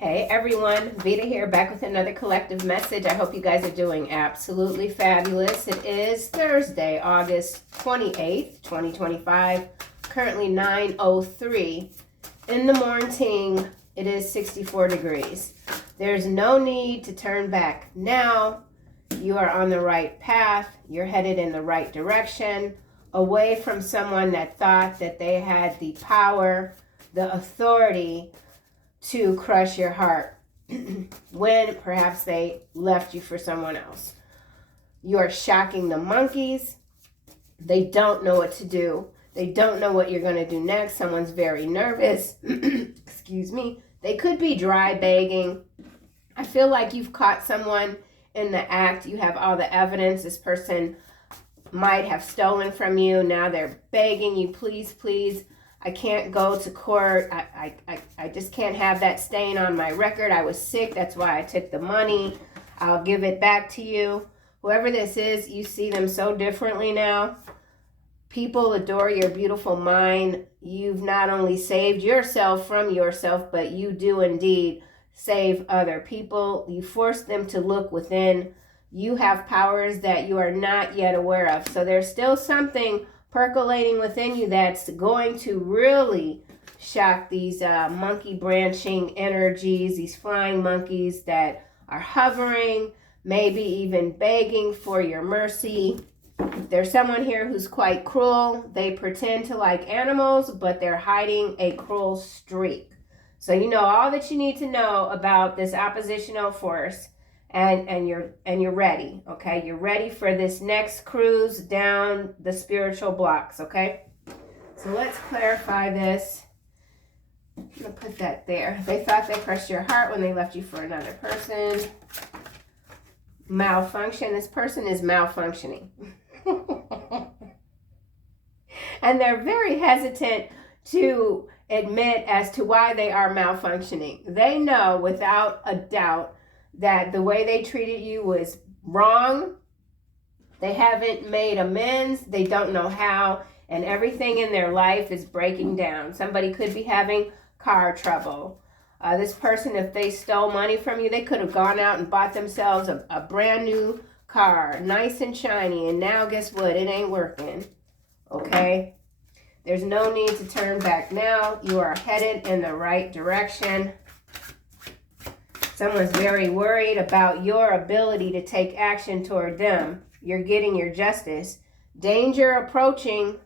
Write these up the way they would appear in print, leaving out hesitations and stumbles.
Hey everyone, Veda here, back with another collective message. I hope you guys are doing absolutely fabulous. It is Thursday, August 28th, 2025, currently 9:03 in the morning. It is 64 degrees. There's no need to turn back now. You are on the right path. You're headed in the right direction, away from someone that thought that they had the power, the authority to crush your heart when perhaps they left you for someone else. You are shocking the monkeys. They don't know what to do. They don't know what you're going to do next. Someone's very nervous. Excuse me. They could be dry begging. I feel like you've caught someone in the act. You have all the evidence. This person might have stolen from you. Now they're begging you, please, please. I can't go to court. I just can't have that stain on my record. I was sick. That's why I took the money. I'll give it back to you. Whoever this is, you see them so differently now. People adore your beautiful mind. You've not only saved yourself from yourself, but you do indeed save other people. You force them to look within. You have powers that you are not yet aware of. So there's still something percolating within you that's going to really shock these monkey branching energies, these flying monkeys that are hovering, maybe even begging for your mercy. There's someone here who's quite cruel. They pretend to like animals, but they're hiding a cruel streak. So you know all that you need to know about this oppositional force. And you're ready, okay? You're ready for this next cruise down the spiritual blocks, okay? So let's clarify this. I'm gonna put that there. They thought they crushed your heart when they left you for another person. Malfunction. This person is malfunctioning. And they're very hesitant to admit as to why they are malfunctioning. They know without a doubt that the way they treated you was wrong. They haven't made amends. They don't know how. And everything in their life is breaking down. Somebody could be having car trouble. This person, if they stole money from you, they could have gone out and bought themselves a brand new car, nice and shiny. And now guess what? It ain't working. Okay? There's no need to turn back now. You are headed in the right direction. Someone's very worried about your ability to take action toward them. You're getting your justice. Danger approaching,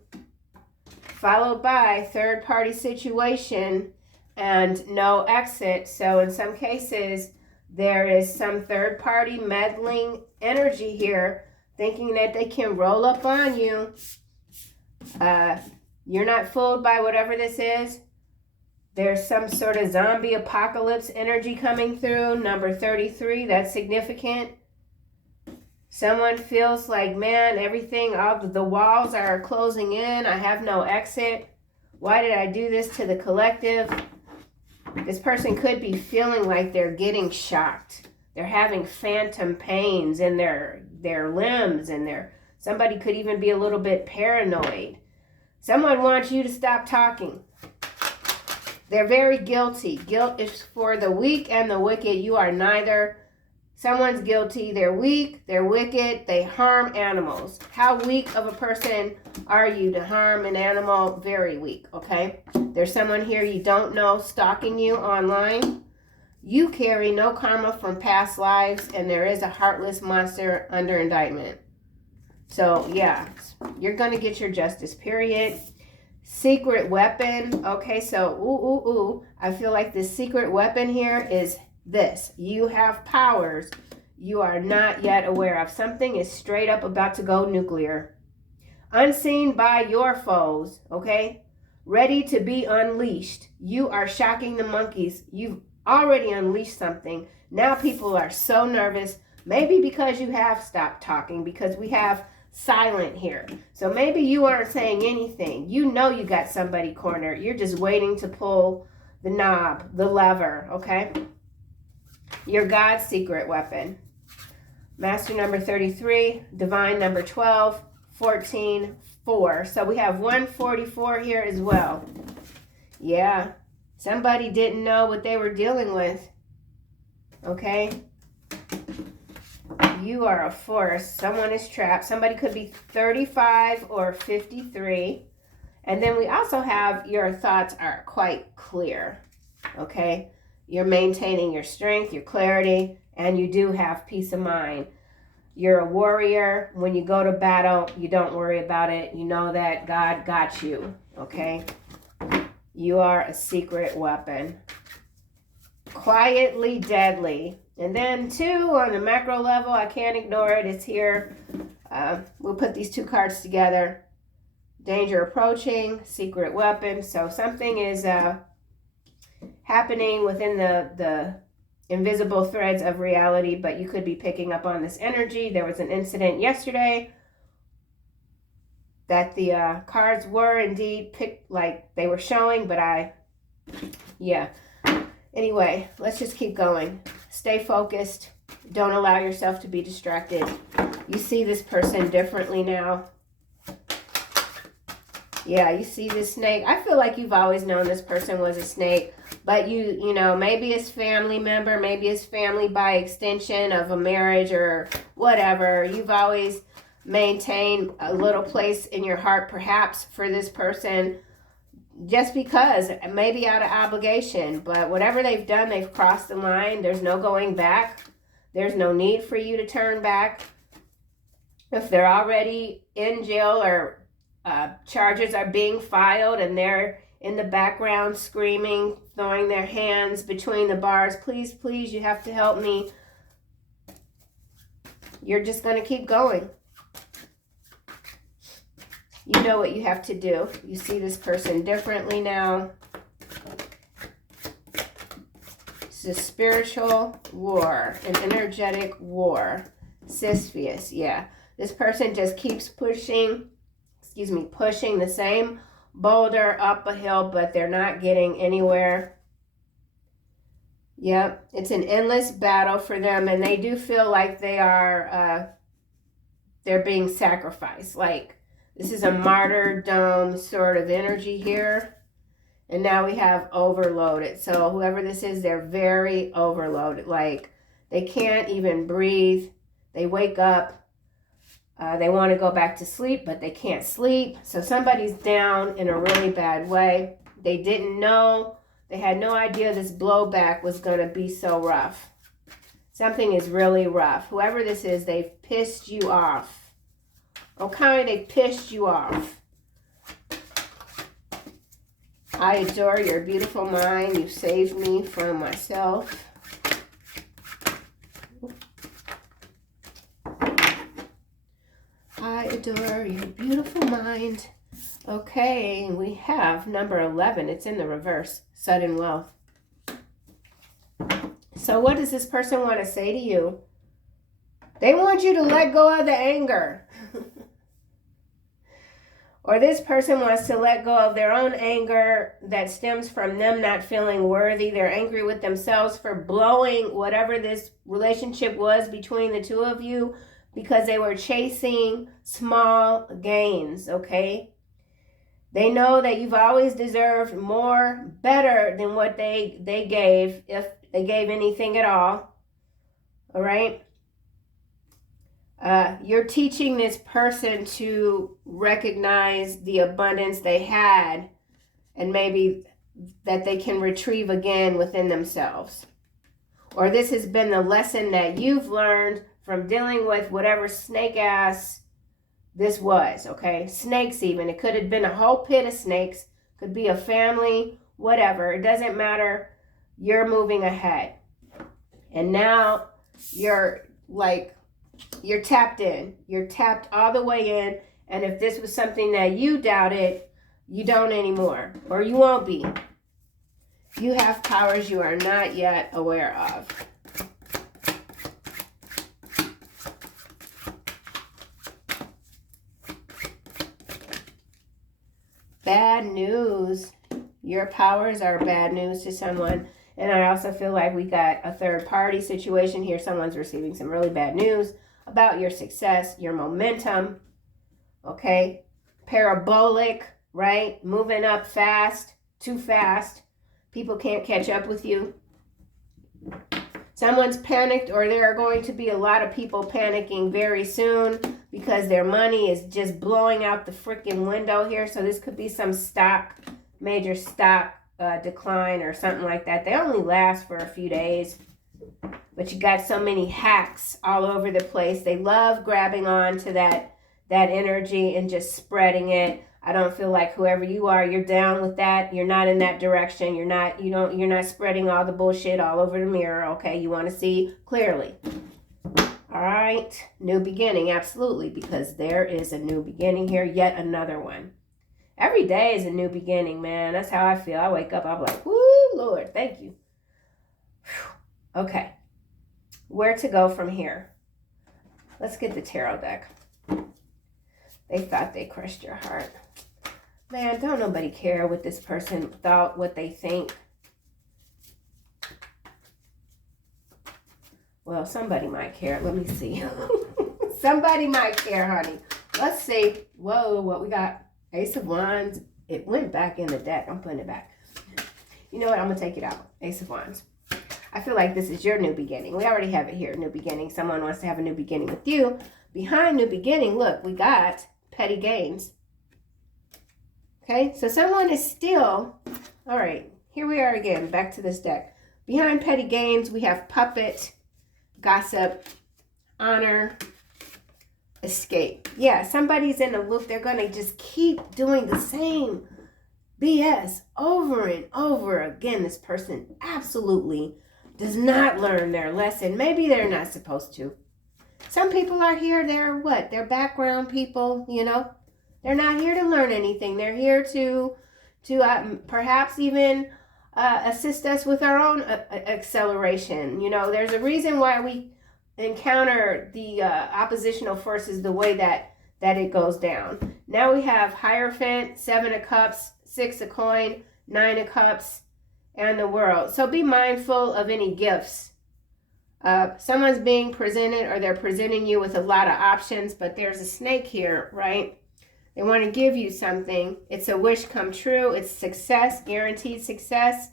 followed by third-party situation and no exit. So in some cases, there is some third-party meddling energy here, thinking that they can roll up on you. You're not fooled by whatever this is. There's some sort of zombie apocalypse energy coming through. Number 33, that's significant. Someone feels like, man, everything, all the walls are closing in. I have no exit. Why did I do this to the collective? This person could be feeling like they're getting shocked. They're having phantom pains in their limbs, and somebody could even be a little bit paranoid. Someone wants you to stop talking. They're very guilty. Guilt is for the weak and the wicked. You are neither. Someone's guilty. They're weak. They're wicked. They harm animals. How weak of a person are you to harm an animal? Very weak, okay? There's someone here you don't know stalking you online. You carry no karma from past lives, and there is a heartless monster under indictment. So, yeah, you're going to get your justice, period. Secret weapon. Okay, so I feel like the secret weapon here is this. You have powers you are not yet aware of. Something is straight up about to go nuclear. Unseen by your foes, okay? Ready to be unleashed. You are shocking the monkeys. You've already unleashed something. Now people are so nervous. Maybe because you have stopped talking, because we have silent here. So maybe you aren't saying anything. You know you got somebody cornered. You're just waiting to pull the knob, the lever, okay? Your God's secret weapon. Master number 33, divine number 12, 14, 4. So we have 144 here as well. Yeah, somebody didn't know what they were dealing with. okay? You are a force. Someone is trapped. Somebody could be 35 or 53. And then we also have your thoughts are quite clear, okay? You're maintaining your strength, your clarity, and you do have peace of mind. You're a warrior. When you go to battle, you don't worry about it. You know that God got you, okay? You are a secret weapon. Quietly deadly. And then 2 on the macro level, I can't ignore it. It's here. We'll put these 2 cards together. Danger approaching, secret weapon. So something is happening within the invisible threads of reality, but you could be picking up on this energy. There was an incident yesterday that the cards were indeed picked, like they were showing, but yeah. Anyway, let's just keep going. Stay focused. Don't allow yourself to be distracted. You see this person differently now. Yeah, you see this snake. I feel like you've always known this person was a snake, but you know, maybe it's family member, maybe it's family by extension of a marriage or whatever. You've always maintained a little place in your heart, perhaps, for this person, just because, maybe out of obligation. But whatever they've done, they've crossed the line. There's no going back. There's no need for you to turn back. If they're already in jail or charges are being filed and they're in the background screaming, throwing their hands between the bars, please, please, you have to help me. You're just going to keep going. You know what you have to do. You see this person differently now. It's a spiritual war, an energetic war. Sisyphus, yeah. This person just keeps pushing the same boulder up a hill, but they're not getting anywhere. Yep, it's an endless battle for them, and they do feel like they're being sacrificed. Like, this is a martyrdom sort of energy here. And now we have overloaded. So whoever this is, they're very overloaded. Like, they can't even breathe. They wake up. They want to go back to sleep, but they can't sleep. So somebody's down in a really bad way. They didn't know. They had no idea this blowback was going to be so rough. Something is really rough. Whoever this is, they've pissed you off. Okay, they pissed you off. I adore your beautiful mind. You saved me from myself. I adore your beautiful mind. Okay, we have number 11. It's in the reverse. Sudden wealth. So what does this person want to say to you? They want you to let go of the anger. Or this person wants to let go of their own anger that stems from them not feeling worthy. They're angry with themselves for blowing whatever this relationship was between the 2 of you because they were chasing small gains, okay? They know that you've always deserved more, better than what they gave, if they gave anything at all right? You're teaching this person to recognize the abundance they had and maybe that they can retrieve again within themselves. Or this has been the lesson that you've learned from dealing with whatever snake ass this was, okay? Snakes even. It could have been a whole pit of snakes. Could be a family, whatever. It doesn't matter. You're moving ahead. And now you're tapped in. You're tapped all the way in. And if this was something that you doubted, you don't anymore. Or you won't be. You have powers you are not yet aware of. Bad news. Your powers are bad news to someone. And I also feel like we got a third party situation here. Someone's receiving some really bad news about your success, your momentum. Okay? Parabolic, right? Moving up fast, too fast. People can't catch up with you. Someone's panicked, or there are going to be a lot of people panicking very soon because their money is just blowing out the freaking window here. So this could be some major stock decline or something like that. They only last for a few days, but you got so many hacks all over the place. They love grabbing on to that energy and just spreading it. I don't feel like whoever you are, you're down with that. You're not in that direction. You're not spreading all the bullshit all over the mirror. Okay, you want to see clearly. All right, new beginning, absolutely, because there is a new beginning here, yet another one. Every day is a new beginning, man. That's how I feel. I wake up, I'm like, woo, Lord, thank you. Whew. Okay, where to go from here? Let's get the tarot deck. They thought they crushed your heart. Man, don't nobody care what this person thought, what they think. Well, somebody might care. Let me see. Somebody might care, honey. Let's see. Whoa, what we got? Ace of Wands. It went back in the deck. I'm putting it back. You know what? I'm going to take it out. Ace of Wands. I feel like this is your new beginning. We already have it here, new beginning. Someone wants to have a new beginning with you. Behind new beginning, look, we got petty gains. Okay, so someone is still, all right, here we are again, back to this deck. Behind petty gains, we have puppet, gossip, honor, escape. Yeah, somebody's in a loop. They're going to just keep doing the same BS over and over again. This person absolutely does not learn their lesson. Maybe they're not supposed to. Some people are here, they're what? They're background people, you know? They're not here to learn anything. They're here to perhaps even assist us with our own acceleration. You know, there's a reason why we encounter the oppositional forces the way that it goes down. Now we have Hierophant, 7 of Cups, 6 of Coin, 9 of Cups, and the World. So be mindful of any gifts. Someone's being presented, or they're presenting you with a lot of options, but there's a snake here, right? They want to give you something. It's a wish come true. It's success, guaranteed success.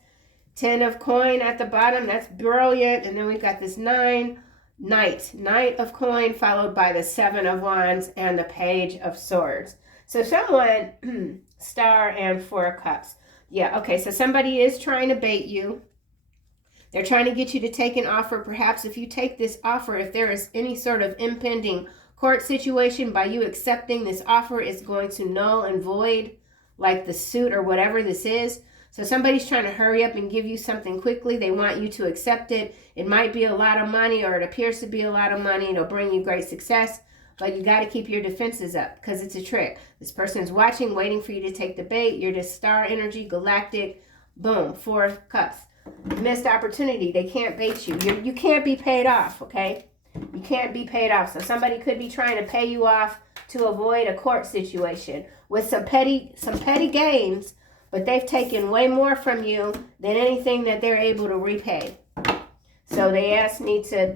10 of Coin at the bottom. That's brilliant. And then we've got this Knight of Coin, followed by the 7 of Wands and the Page of Swords. So someone, Star and 4 of Cups. Yeah, okay, so somebody is trying to bait you. They're trying to get you to take an offer. Perhaps if you take this offer, if there is any sort of impending court situation, by you accepting this offer, is going to null and void like the suit or whatever this is. So somebody's trying to hurry up and give you something quickly. They want you to accept it. It might be a lot of money, or it appears to be a lot of money. It'll bring you great success, but you got to keep your defenses up because it's a trick. This person's watching, waiting for you to take the bait. You're just star energy, galactic, boom, 4 of Cups. Missed opportunity. They can't bait you. You can't be paid off, okay? You can't be paid off. So somebody could be trying to pay you off to avoid a court situation with some petty gains, but they've taken way more from you than anything that they're able to repay. So they asked me to,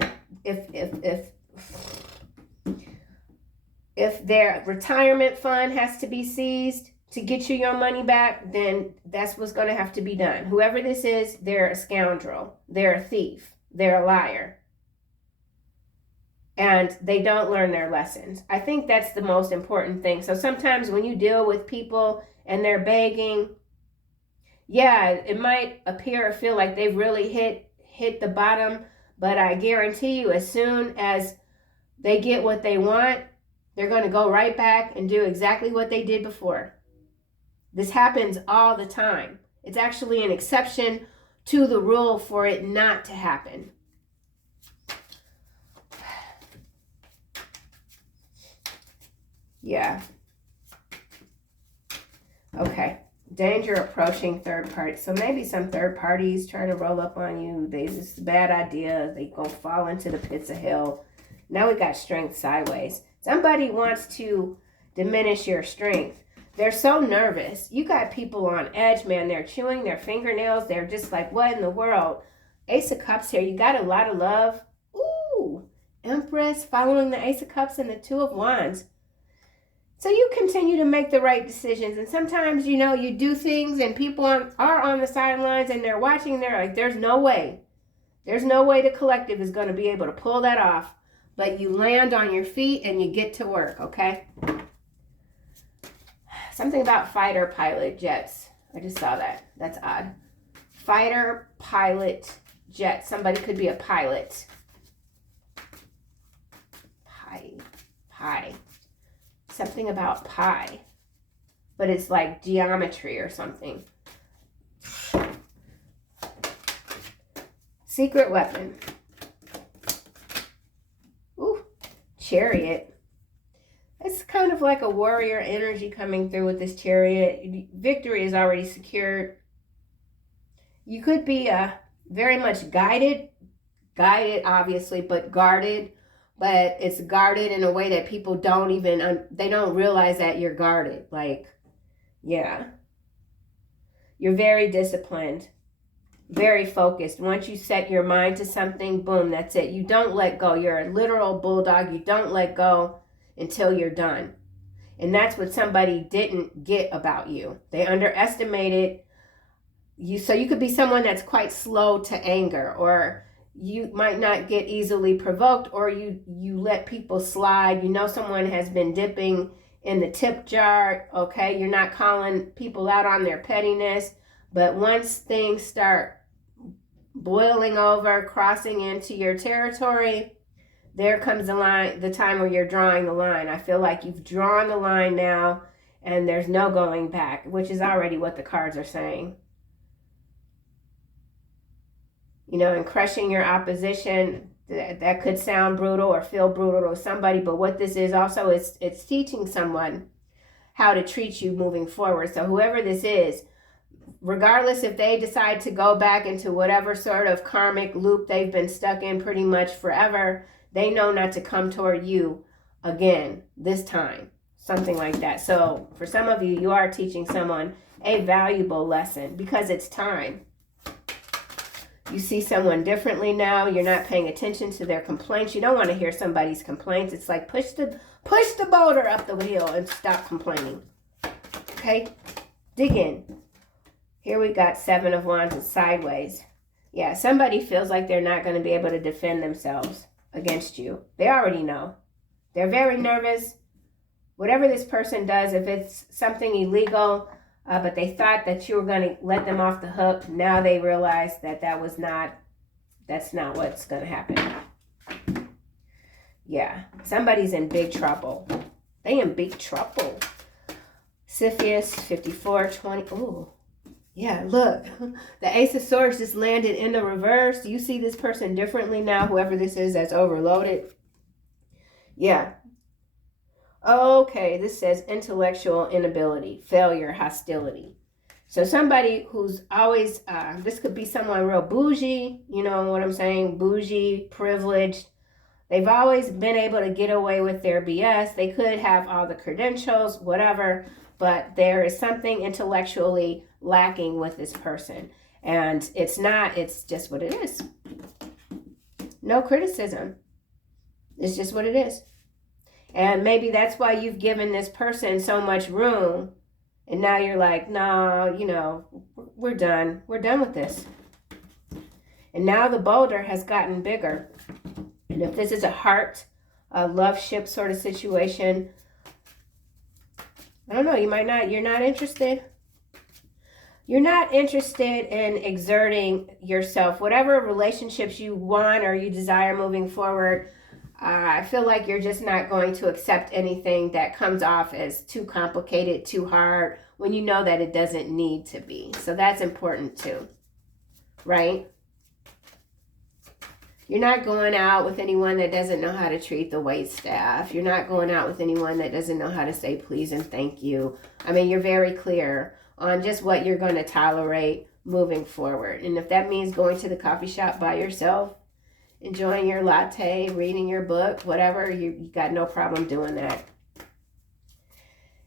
if their retirement fund has to be seized to get you your money back, then that's what's going to have to be done. Whoever this is, they're a scoundrel. They're a thief. They're a liar. And they don't learn their lessons. I think that's the most important thing. So sometimes when you deal with people and they're begging, yeah, it might appear or feel like they've really hit the bottom, but I guarantee you, as soon as they get what they want, they're going to go right back and do exactly what they did before. This happens all the time. It's actually an exception to the rule for it not to happen. Yeah. Okay. Danger approaching third party. So maybe some third parties trying to roll up on you. This is a bad idea. They gonna fall into the pits of hell. Now we got strength sideways. Somebody wants to diminish your strength. They're so nervous. You got people on edge, man. They're chewing their fingernails. They're just like, what in the world? Ace of Cups here. You got a lot of love. Ooh. Empress following the Ace of Cups and the 2 of Wands. So you continue to make the right decisions. And sometimes, you do things and people are on the sidelines and they're watching. They're like, there's no way There's no way the collective is going to be able to pull that off, but you land on your feet and you get to work, okay? Something about fighter pilot jets. I just saw that. That's odd. Fighter pilot jet. Somebody could be a pilot. Pie. Something about pie. But it's like geometry or something. Secret weapon. Ooh, chariot. It's kind of like a warrior energy coming through with this chariot. Victory is already secured. You could be very much guided obviously, but guarded. But it's guarded in a way that people don't even, they don't realize that you're guarded. Like, yeah. You're very disciplined, very focused. Once you set your mind to something, boom, that's it. You don't let go. You're a literal bulldog. You don't let go until you're done. And that's what somebody didn't get about you. They underestimated you. So you could be someone that's quite slow to anger, or you might not get easily provoked, or you let people slide. You know someone has been dipping in the tip jar, okay? You're not calling people out on their pettiness, but once things start boiling over, crossing into your territory, there comes the time where you're drawing the line. I feel like you've drawn the line now, and there's no going back, which is already what the cards are saying. You know, and crushing your opposition, that could sound brutal or feel brutal to somebody, but what this is also, it's teaching someone how to treat you moving forward. So whoever this is, regardless if they decide to go back into whatever sort of karmic loop they've been stuck in pretty much forever, they know not to come toward you again this time. Something like that. So for some of you, you are teaching someone a valuable lesson because it's time. You see someone differently now. You're not paying attention to their complaints. You don't want to hear somebody's complaints. It's like push the boulder up the hill and stop complaining. Okay? Dig in. Here we got 7 of Wands and sideways. Yeah, somebody feels like they're not going to be able to defend themselves against you. They already know. They're very nervous. Whatever this person does, if it's something illegal, but they thought that you were going to let them off the hook, now they realize that that's not what's going to happen. Yeah, somebody's in big trouble. They in big trouble. Cepheus 54:20. Ooh. Yeah, look, the Ace of Swords just landed in the reverse. You see this person differently now, whoever this is that's overloaded. Yeah. Okay, this says intellectual inability, failure, hostility. So somebody who's always, this could be someone real bougie, you know what I'm saying? Bougie, privileged. They've always been able to get away with their BS. They could have all the credentials, whatever, but there is something intellectually lacking with this person. And it's just what it is. No criticism. It's just what it is. And maybe that's why you've given this person so much room. And now you're like, no, you know, we're done. We're done with this. And now the boulder has gotten bigger. And if this is a love ship sort of situation, I don't know, you're not interested. You're not interested in exerting yourself. Whatever relationships you want or you desire moving forward, I feel like you're just not going to accept anything that comes off as too complicated, too hard, when you know that it doesn't need to be. So that's important too, right? You're not going out with anyone that doesn't know how to treat the wait staff. You're not going out with anyone that doesn't know how to say please and thank you. I mean, you're very clear on just what you're going to tolerate moving forward. And if that means going to the coffee shop by yourself, enjoying your latte, reading your book, whatever, you got no problem doing that.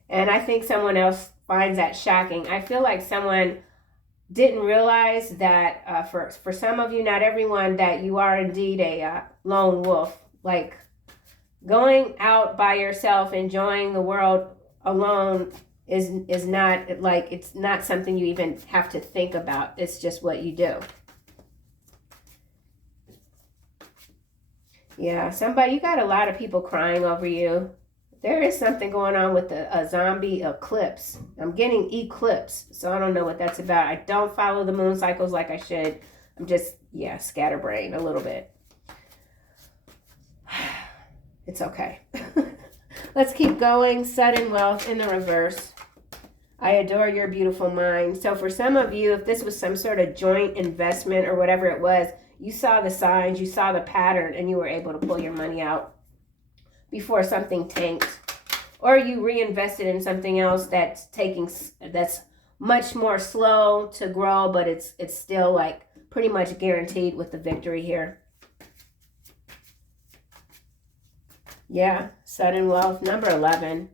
And I think someone else finds that shocking. I feel like someone didn't realize that for some of you, not everyone, that you are indeed a lone wolf. Like going out by yourself, enjoying the world alone is not, like, it's not something you even have to think about. It's just what you do. Yeah, somebody, you got a lot of people crying over you. There is something going on with a zombie eclipse. I'm getting eclipse, so I don't know what that's about. I don't follow the moon cycles like I should. I'm just, yeah, scatterbrained a little bit. It's okay. Let's keep going. Sudden wealth in the reverse. I adore your beautiful mind. So for some of you, if this was some sort of joint investment or whatever it was, you saw the signs, you saw the pattern, and you were able to pull your money out before something tanked. Or you reinvested in something else that's much more slow to grow, but it's still like pretty much guaranteed with the victory here. Yeah, sudden wealth, number 11.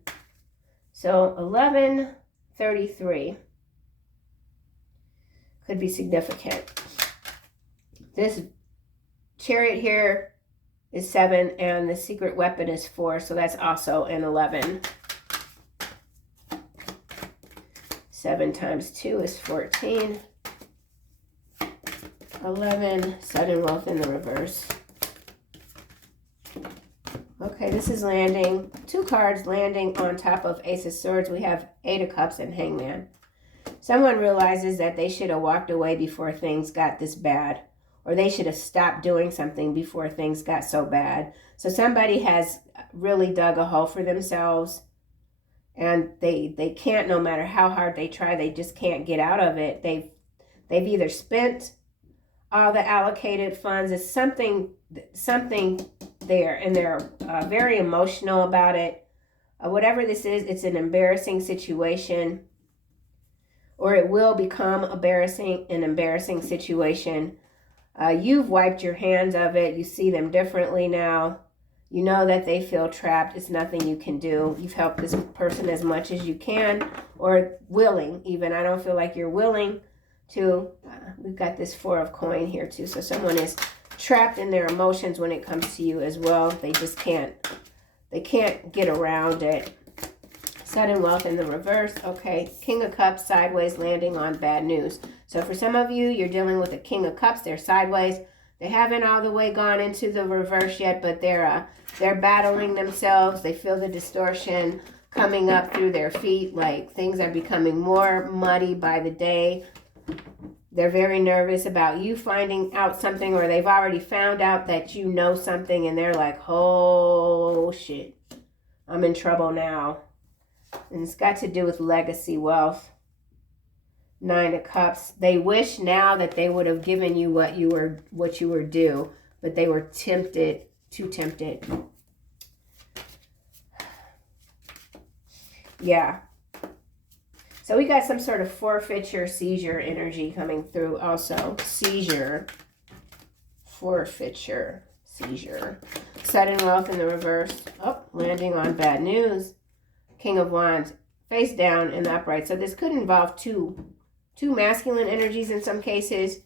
So 1133 could be significant. This chariot here is 7 and the secret weapon is 4, so that's also an 11. 7 times 2 is 14. 11, sudden wealth in the reverse. Okay, this is landing. 2 cards landing on top of Ace of Swords. We have 8 of Cups and Hangman. Someone realizes that they should have walked away before things got this bad. Or they should have stopped doing something before things got so bad. So somebody has really dug a hole for themselves. And they can't, no matter how hard they try, they just can't get out of it. They've either spent all the allocated funds. It's something there, and they're very emotional about it. Whatever this is, it's an embarrassing situation, or it will become an embarrassing situation. You've wiped your hands of it. You see them differently now. You know that they feel trapped. It's nothing you can do. You've helped this person as much as you can, or willing even. I don't feel like you're willing to. We've got this 4 of coin here too. So someone is trapped in their emotions when it comes to you as well. They just can't get around it. Sudden wealth in the reverse. Okay, King of Cups sideways, landing on bad news. So for some of you, you're dealing with a King of Cups. They're sideways. They haven't all the way gone into the reverse yet, but they're battling themselves. They feel the distortion coming up through their feet, like things are becoming more muddy by the day. They're very nervous about you finding out something, or they've already found out that you know something, and they're like, oh shit, I'm in trouble now. And it's got to do with legacy wealth. 9 of Cups. They wish now that they would have given you what you were due, but they were too tempted. Yeah. So we got some sort of forfeiture, seizure energy coming through also. Seizure, forfeiture, seizure. Sudden wealth in the reverse. Oh, landing on bad news. King of Wands, face down in the upright. So this could involve two masculine energies in some cases.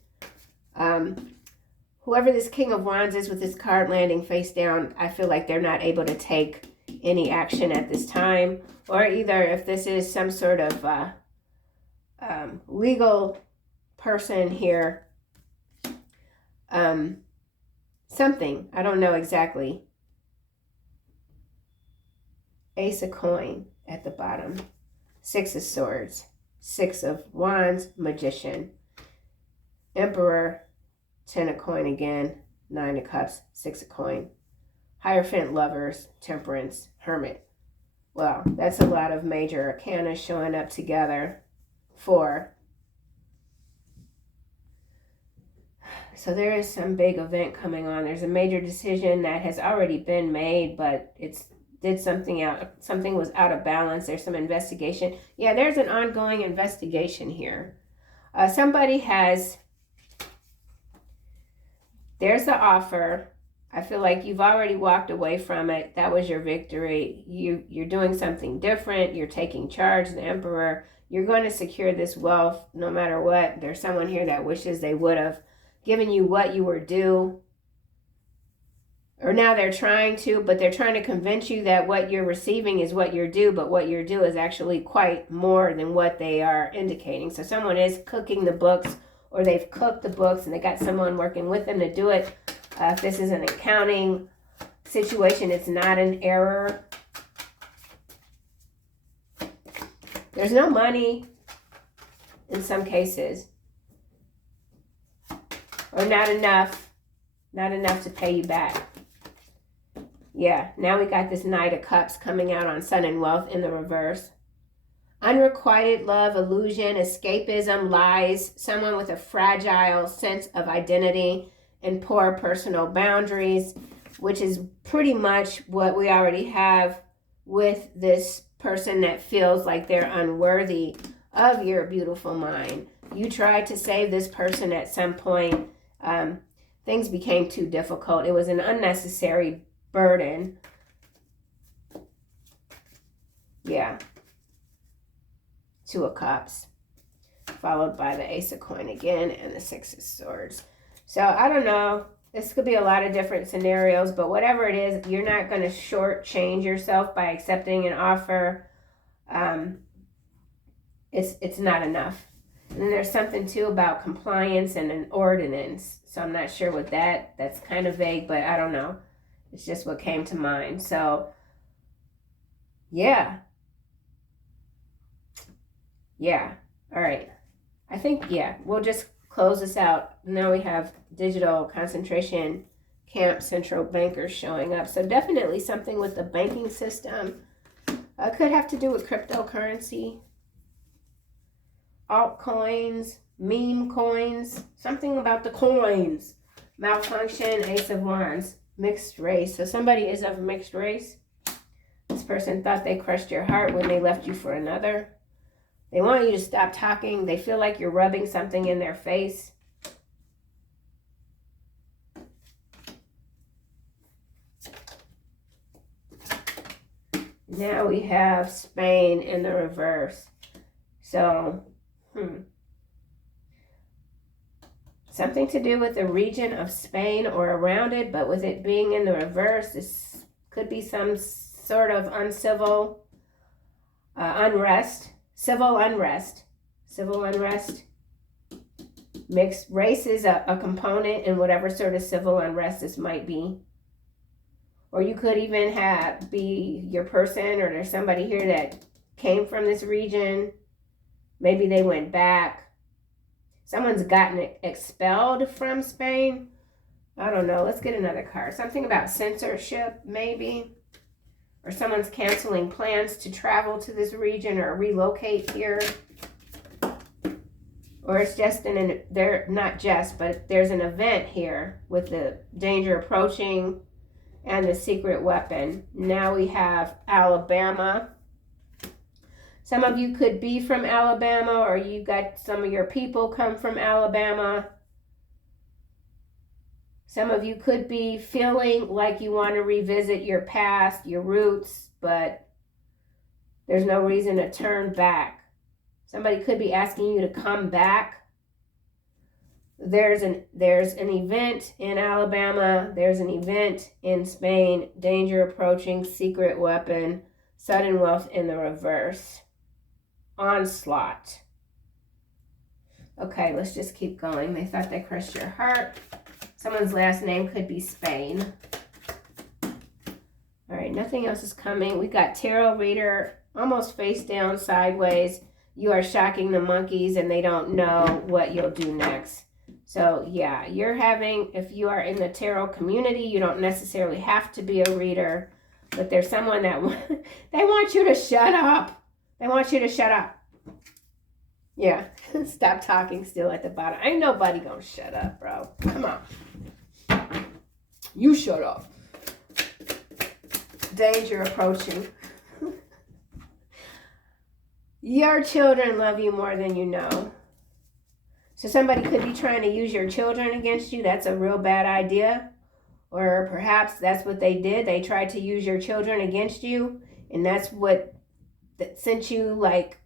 Whoever this King of Wands is with this card landing face down, I feel like they're not able to take any action at this time. Or either if this is some sort of legal person here, something, I don't know exactly. Ace of coin at the bottom. 6 of swords. 6 of wands. Magician. Emperor. 10 of coin again. 9 of cups. 6 of coin. Hierophant, lovers. Temperance. Hermit. Well, that's a lot of major arcana showing up together. 4. So there is some big event coming on. There's a major decision that has already been made, but something was out of balance. There's some investigation. Yeah, there's an ongoing investigation here. There's the offer. I feel like you've already walked away from it. That was your victory. You're doing something different. You're taking charge, the Emperor. You're going to secure this wealth no matter what. There's someone here that wishes they would have given you what you were due. Or now they're trying to convince you that what you're receiving is what you're due, but what you're due is actually quite more than what they are indicating. So someone is cooking the books, or they've cooked the books and they got someone working with them to do it. If this is an accounting situation. It's not an error. There's no money in some cases. Or not enough to pay you back. Yeah, now we got this Knight of Cups coming out on Sun and Wealth in the reverse. Unrequited love, illusion, escapism, lies, someone with a fragile sense of identity and poor personal boundaries, which is pretty much what we already have with this person that feels like they're unworthy of your beautiful mind. You tried to save this person at some point. Things became too difficult. It was an unnecessary burden. Yeah. Two of Cups, followed by the Ace of Coin again and the Six of Swords. So I don't know. This could be a lot of different scenarios, but whatever it is, you're not going to shortchange yourself by accepting an offer. It's not enough. And then there's something too about compliance and an ordinance. So I'm not sure what that's kind of vague, but I don't know. It's just what came to mind. So yeah. All right. I think, we'll just close this out. Now we have digital concentration camp central bankers showing up. So definitely something with the banking system. Could have to do with cryptocurrency, altcoins, meme coins, something about the coins. Malfunction, Ace of Wands, mixed race. So somebody is of mixed race. This person thought they crushed your heart when they left you for another. They want you to stop talking. They feel like you're rubbing something in their face. Now we have Spain in the reverse. So, something to do with the region of Spain or around it, but with it being in the reverse, this could be some sort of uncivil unrest. Civil unrest. Mixed race is a component in whatever sort of civil unrest this might be. Or you could even be your person, or there's somebody here that came from this region. Maybe they went back. Someone's gotten expelled from Spain. I don't know. Let's get another card. Something about censorship, maybe. Or someone's canceling plans to travel to this region or relocate here. Or it's just but there's an event here with the danger approaching and the secret weapon. Now we have Alabama. Some of you could be from Alabama, or you got some of your people come from Alabama. Some of you could be feeling like you want to revisit your past, your roots, but there's no reason to turn back. Somebody could be asking you to come back. There's an event in Alabama. There's an event in Spain. Danger approaching, secret weapon, sudden wealth in the reverse. Onslaught. Okay, let's just keep going. They thought they crushed your heart. Someone's last name could be Spain. All right, nothing else is coming. We got tarot reader, almost face down, sideways. You are shocking the monkeys and they don't know what you'll do next. So yeah, if you are in the tarot community, you don't necessarily have to be a reader, but there's someone that they want you to shut up. They want you to shut up. Yeah, stop talking still at the bottom. Ain't nobody gonna shut up, bro. Come on. You shut up. Danger approaching. Your children love you more than you know. So somebody could be trying to use your children against you. That's a real bad idea. Or perhaps that's what they did. They tried to use your children against you. And that's what that sent you like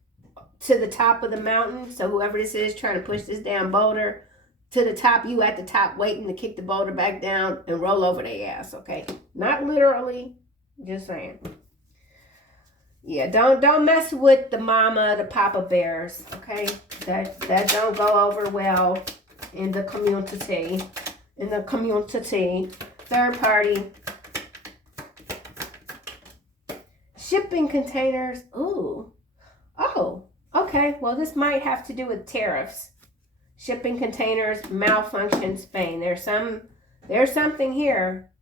to the top of the mountain. So whoever this is trying to push this damn boulder to the top, you at the top waiting to kick the boulder back down and roll over their ass, okay? Not literally, just saying. Yeah, don't mess with the mama, the papa bears, okay? That don't go over well in the community. Third party. Shipping containers. Ooh. Oh, okay. Well, this might have to do with tariffs. Shipping containers, malfunction, Spain. There's something here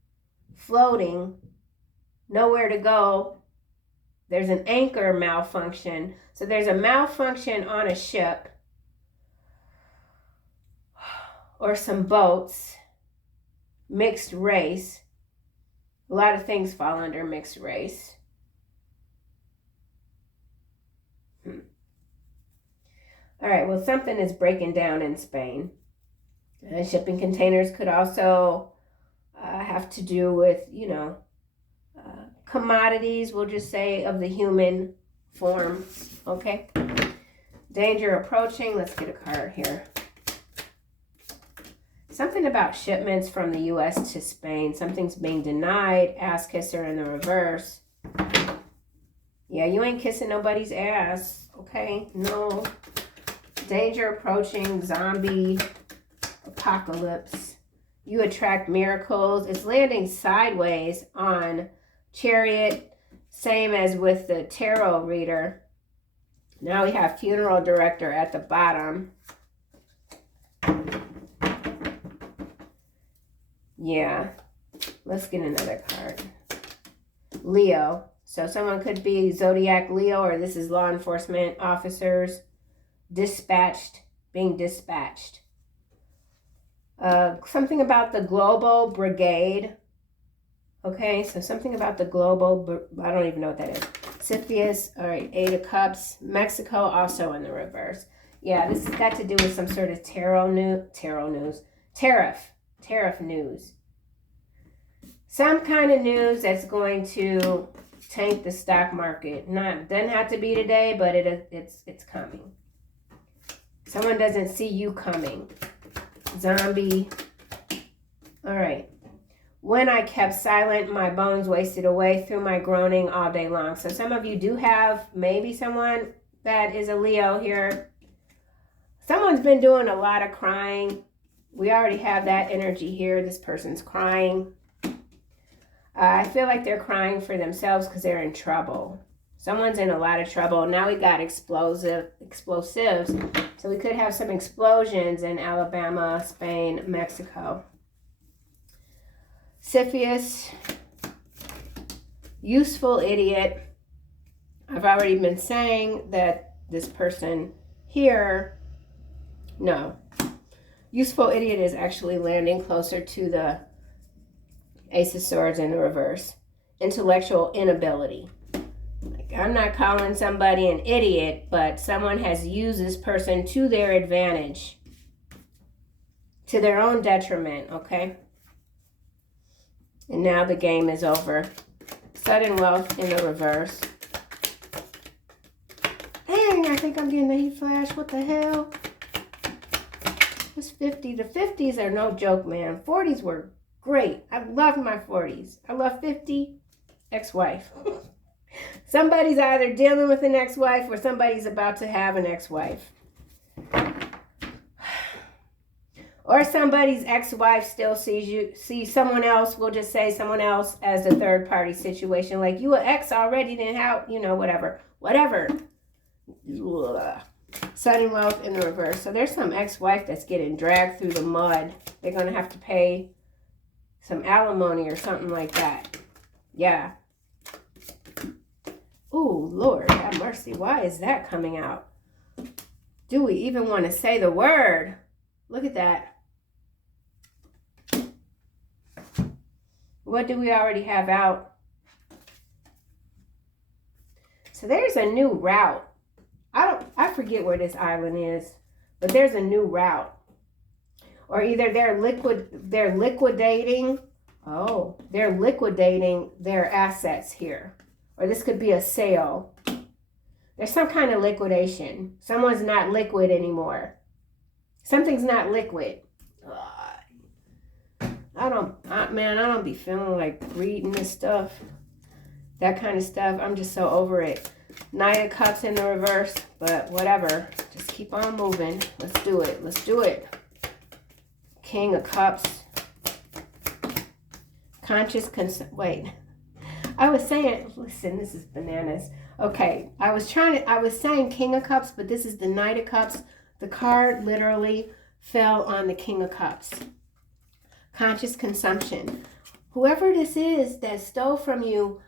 floating, nowhere to go. There's an anchor malfunction. So there's a malfunction on a ship or some boats. Mixed race. A lot of things fall under mixed race. All right, well, something is breaking down in Spain. Shipping containers could also have to do with, commodities, we'll just say, of the human form. Okay? Danger approaching. Let's get a card here. Something about shipments from the U.S. to Spain. Something's being denied. Ass kisser in the reverse. Yeah, you ain't kissing nobody's ass. Okay? No. Danger approaching. Zombie apocalypse. You attract miracles. It's landing sideways on Chariot. Same as with the tarot reader. Now we have funeral director at the bottom. Yeah. Let's get another card. Leo. So someone could be Zodiac Leo, or this is law enforcement officers. Dispatched. Being dispatched. Something about the Global Brigade. Okay, so something about the Global, I don't even know what that is. Siphius, all right, Eight of Cups. Mexico also in the reverse. Yeah, this has got to do with some sort of tariff news. Some kind of news that's going to tank the stock market. Doesn't have to be today, but it's coming. Someone doesn't see you coming. Zombie. All right. When I kept silent, my bones wasted away through my groaning all day long. So some of you do have maybe someone that is a Leo here. Someone's been doing a lot of crying. We already have that energy here. This person's crying. I feel like they're crying for themselves because they're in trouble. Someone's in a lot of trouble. Now we got explosives. So we could have some explosions in Alabama, Spain, Mexico. Siphius, useful idiot. I've already been saying that this person here, no. Useful idiot is actually landing closer to the Ace of Swords in the reverse. Intellectual inability. Like, I'm not calling somebody an idiot, but someone has used this person to their advantage. To their own detriment, okay? And now the game is over. Sudden wealth in the reverse. Dang, I think I'm getting a heat flash. What the hell? What's 50? The 50s are no joke, man. 40s were great. I love my 40s. I love 50. Ex-wife. Somebody's either dealing with an ex-wife or somebody's about to have an ex-wife. Or somebody's ex-wife still sees someone else, we'll just say someone else as a third party situation. Like, you were ex already, then how, whatever. Ugh. Sudden wealth in the reverse. So there's some ex-wife that's getting dragged through the mud. They're going to have to pay some alimony or something like that. Yeah. Ooh, Lord have mercy. Why is that coming out? Do we even want to say the word? Look at that. What do we already have out? So there's a new route. I forget where this island is, but there's a new route. Or either they're liquidating their assets here. Or this could be a sale. There's some kind of liquidation. Someone's not liquid anymore. Something's not liquid. I don't be feeling like reading this stuff. That kind of stuff. I'm just so over it. Knight of Cups in the reverse, but whatever. Just keep on moving. Let's do it. King of Cups. Conscious consent. Wait. I was saying, listen, this is bananas. Okay, I was saying King of Cups, but this is the Knight of Cups. The card literally fell on the King of Cups. Conscious consumption. Whoever this is that stole from you,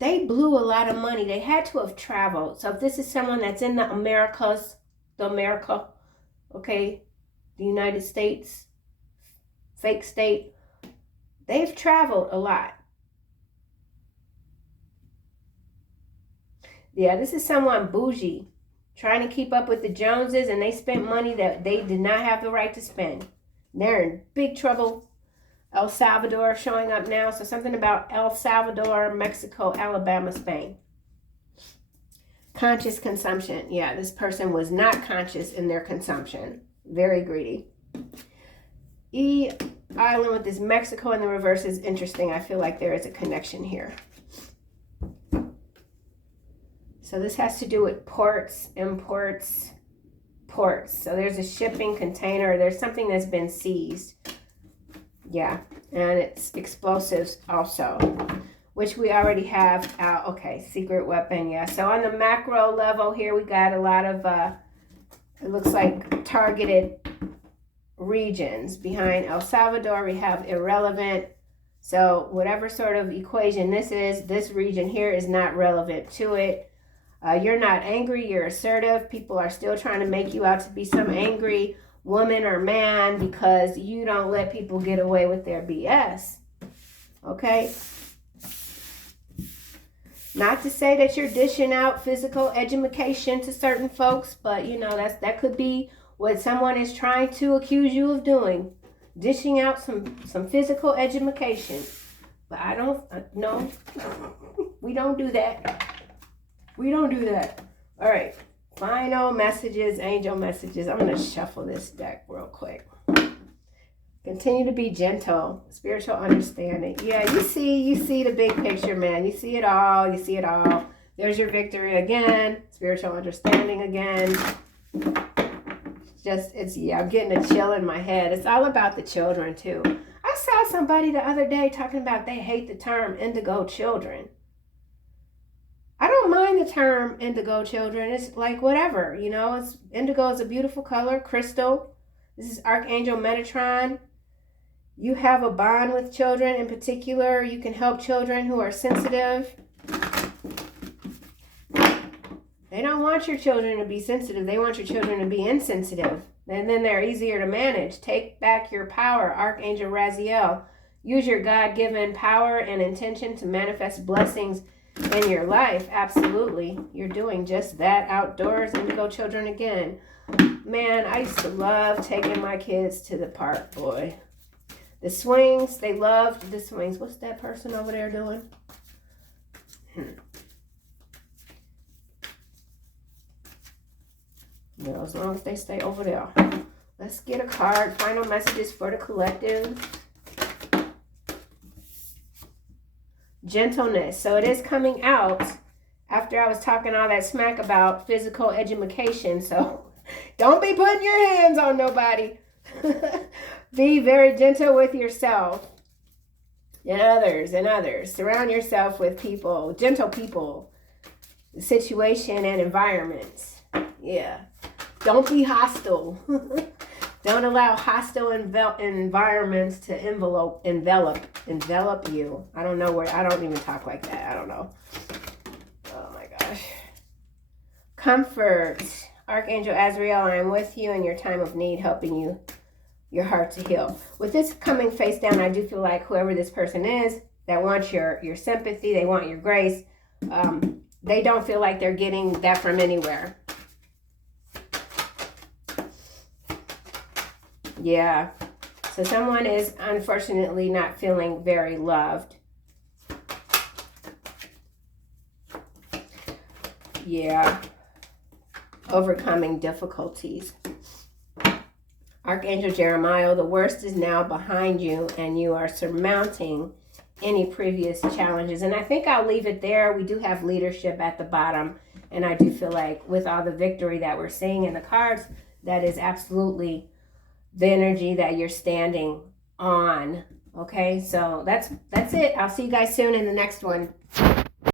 they blew a lot of money. They had to have traveled. So if this is someone that's in the Americas, okay, the United States, fake state, they've traveled a lot. Yeah, this is someone bougie, trying to keep up with the Joneses, and they spent money that they did not have the right to spend. They're in big trouble. El Salvador showing up now. So something about El Salvador, Mexico, Alabama, Spain. Conscious consumption. Yeah, this person was not conscious in their consumption. Very greedy. E Island with this Mexico in the reverse is interesting. I feel like there is a connection here. So this has to do with ports, imports, ports. So there's a shipping container. There's something that's been seized. Yeah, and it's explosives also, which we already have out. Okay, secret weapon, yeah. So on the macro level here, we got a lot of, it looks like targeted regions. Behind El Salvador, we have irrelevant. So whatever sort of equation this is, this region here is not relevant to it. You're not angry, you're assertive. People are still trying to make you out to be some angry woman or man because you don't let people get away with their BS. Okay? Not to say that you're dishing out physical education to certain folks, but you know, that could be what someone is trying to accuse you of doing. Dishing out some physical education. But I don't, no, we don't do that. We don't do that. All right. Final messages, angel messages. I'm going to shuffle this deck real quick. Continue to be gentle. Spiritual understanding. Yeah, you see the big picture, man. You see it all. You see it all. There's your victory again. Spiritual understanding again. I'm getting a chill in my head. It's all about the children, too. I saw somebody the other day talking about they hate the term indigo children. I don't mind the term indigo children. It's like whatever, you know. Indigo is a beautiful color, crystal. This is Archangel Metatron. You have a bond with children in particular. You can help children who are sensitive. They don't want your children to be sensitive. They want your children to be insensitive. And then they're easier to manage. Take back your power, Archangel Raziel. Use your God-given power and intention to manifest blessings in your life. Absolutely. You're doing just that outdoors. Indigo children again. Man, I used to love taking my kids to the park, boy. The swings, they loved the swings. What's that person over there doing? Well, as long as they stay over there. Let's get a card. Final messages for the collective. Gentleness. So it is coming out after I was talking all that smack about physical education. So don't be putting your hands on nobody. Be very gentle with yourself and others. Surround yourself with people, gentle people, situation and environments. Yeah. Don't be hostile. Don't allow hostile environments to envelop you. I don't even talk like that. I don't know. Oh my gosh. Comfort. Archangel Azrael, I am with you in your time of need, helping you, your heart to heal. With this coming face down, I do feel like whoever this person is that wants your sympathy, they want your grace, they don't feel like they're getting that from anywhere. Yeah. So someone is unfortunately not feeling very loved. Yeah. Overcoming difficulties. Archangel Jeremiah, the worst is now behind you and you are surmounting any previous challenges. And I think I'll leave it there. We do have leadership at the bottom. And I do feel like with all the victory that we're seeing in the cards, that is absolutely the energy that you're standing on. Okay, so that's it. I'll see you guys soon in the next one.